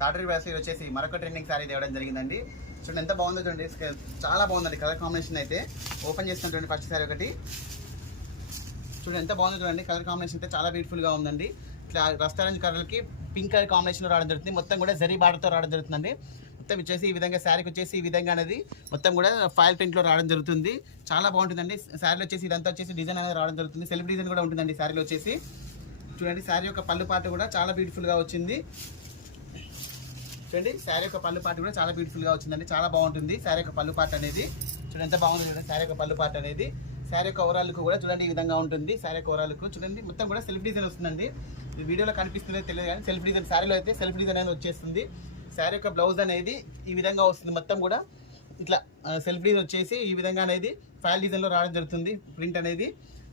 తాటరి బ్రాస్లీ వచ్చేసి మరొక trending sorry తేవడం జరిగిందండి. చూడండి ఎంత బాగుందో చూడండి, చాలా బాగుందండి కలర్ కాంబినేషన్ అయితే. ఓపెన్ చేస్తున్నటువంటి ఫస్ట్ సారీ ఒకటి చూడండి ఎంత బాగుందో చూడండి, కలర్ కాంబినేషన్ అయితే చాలా బ్యూటిఫుల్గా ఉందండి. ఇట్లా రెస్టారెంట్ కలర్కి పింక్ కలర్ కాంబినేషన్లో రావడం జరుగుతుంది. మొత్తం కూడా జరీ బార్డర్తో రావడం జరుగుతుందండి. మొత్తం వచ్చేసి ఈ విధంగా శారీకి వచ్చేసి ఈ విధంగా అనేది మొత్తం కూడా ఫైల్ ప్రింట్లో రావడం జరుగుతుంది. చాలా బాగుంటుందండి. శారీలో వచ్చేసి ఇదంతా వచ్చేసి డిజైన్ అనేది రావడం జరుగుతుంది. సెల్ఫ్ డిజైన్ కూడా ఉంటుందండి శారీలో వచ్చేసి. చూడండి శారీ యొక్క పళ్ళు పాట కూడా చాలా బ్యూటిఫుల్గా వచ్చింది. చూడండి శారీ యొక్క పళ్ళు పాట కూడా చాలా బ్యూటిఫుల్గా వచ్చిందండి. చాలా బాగుంటుంది శారీ యొక్క పళ్ళు పాట అనేది. చూడండి ఎంత బాగుంది చూడండి శారీ యొక్క పళ్ళు పాట అనేది. శారీ యొక్క ఓవరాల్కు కూడా చూడండి ఈ విధంగా ఉంటుంది. శారీ యొక్క ఓవరాల్కు చూడండి మొత్తం కూడా సెల్ఫ్ డిజైన్ వస్తుందండి. ఈ వీడియోలో కనిపిస్తుందో తెలియదు కానీ సెల్ఫ్ డిజైన్ శారీలో అయితే సెల్ఫ్ డిజైన్ అనేది వచ్చేస్తుంది. శారీ యొక్క బ్లౌజ్ అనేది ఈ విధంగా వస్తుంది. మొత్తం కూడా ఇట్లా సెల్ఫ్ డిజైన్ వచ్చేసి ఈ విధంగా అనేది ఫైల్ డిజైన్లో రావడం జరుగుతుంది ప్రింట్ అనేది.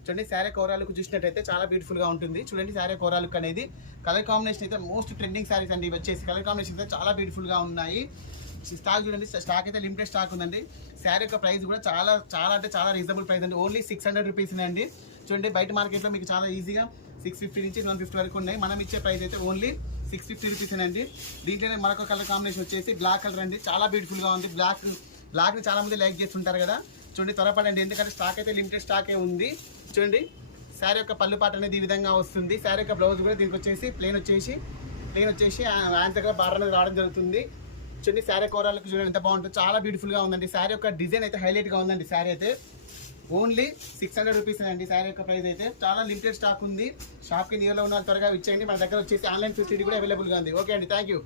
చూడండి శారీ కోరాలకు చూసినట్టయితే చాలా బ్యూటిఫుల్గా ఉంటుంది. చూడండి శారీ కోరాలకు అనేది కలర్ కాంబినేషన్ అయితే మోస్ట్ ట్రెండింగ్ శారీస్ అండి. ఇవి వచ్చేసి కలర్ కాంబినేషన్ అయితే చాలా బ్యూటిఫుల్గా ఉన్నాయి. స్టాక్ చూడండి, స్టాక్ అయితే లిమిటెడ్ స్టాక్ ఉందండి. శారీ యొక్క ప్రైస్ కూడా చాలా చాలా అంటే చాలా రీజనబుల్ ప్రైస్ అండి. ఓన్లీ 600 రూపీస్ అండి. చూడండి బయట మార్కెట్లో మీకు చాలా ఈజీగా 650 నుంచి 150 వరకు ఉన్నాయి. మనం ఇచ్చే ప్రైస్ అయితే ఓన్లీ 650 రూపీస్ అండి. దీంట్లోనే మరొక కలర్ కాంబినేషన్ వచ్చేసి బ్లాక్ కలర్ అండి. చాలా బ్యూటిఫుల్గా ఉంది. బ్లాక్ని చాలా మంది లైక్ చేస్తుంటారు కదా. చూడండి త్వరపడండి, ఎందుకంటే స్టాక్ అయితే లిమిటెడ్ స్టాకే ఉంది. చూడండి శారీ యొక్క పళ్ళు పాట అనేది ఈ విధంగా వస్తుంది. శారీ యొక్క బ్లౌజ్ కూడా దీనికి వచ్చేసి ప్లేన్ వచ్చేసి హ్యాండ్స్ దగ్గర బార్డర్ అనేది రావడం జరుగుతుంది. చూడండి శారీ కోరాలకు చూడండి ఎంత బాగుంటుంది, చాలా బ్యూటిఫుల్గా ఉందండి. శారీ యొక్క డిజైన్ అయితే హైలైట్గా ఉందండి. శారీ అయితే ఓన్లీ 600 రూపీస్ అండి. శారీ యొక్క ప్రైస్ అయితే చాలా లిమిటెడ్ స్టాక్ ఉంది. షాప్కి నియర్లో ఉన్న త్వరగా ఇచ్చేయండి. మన దగ్గర వచ్చేసి ఆన్లైన్ ఫెసిలిటీ కూడా అవైలబుల్గా ఉంది. ఓకే అండి, థ్యాంక్ యూ.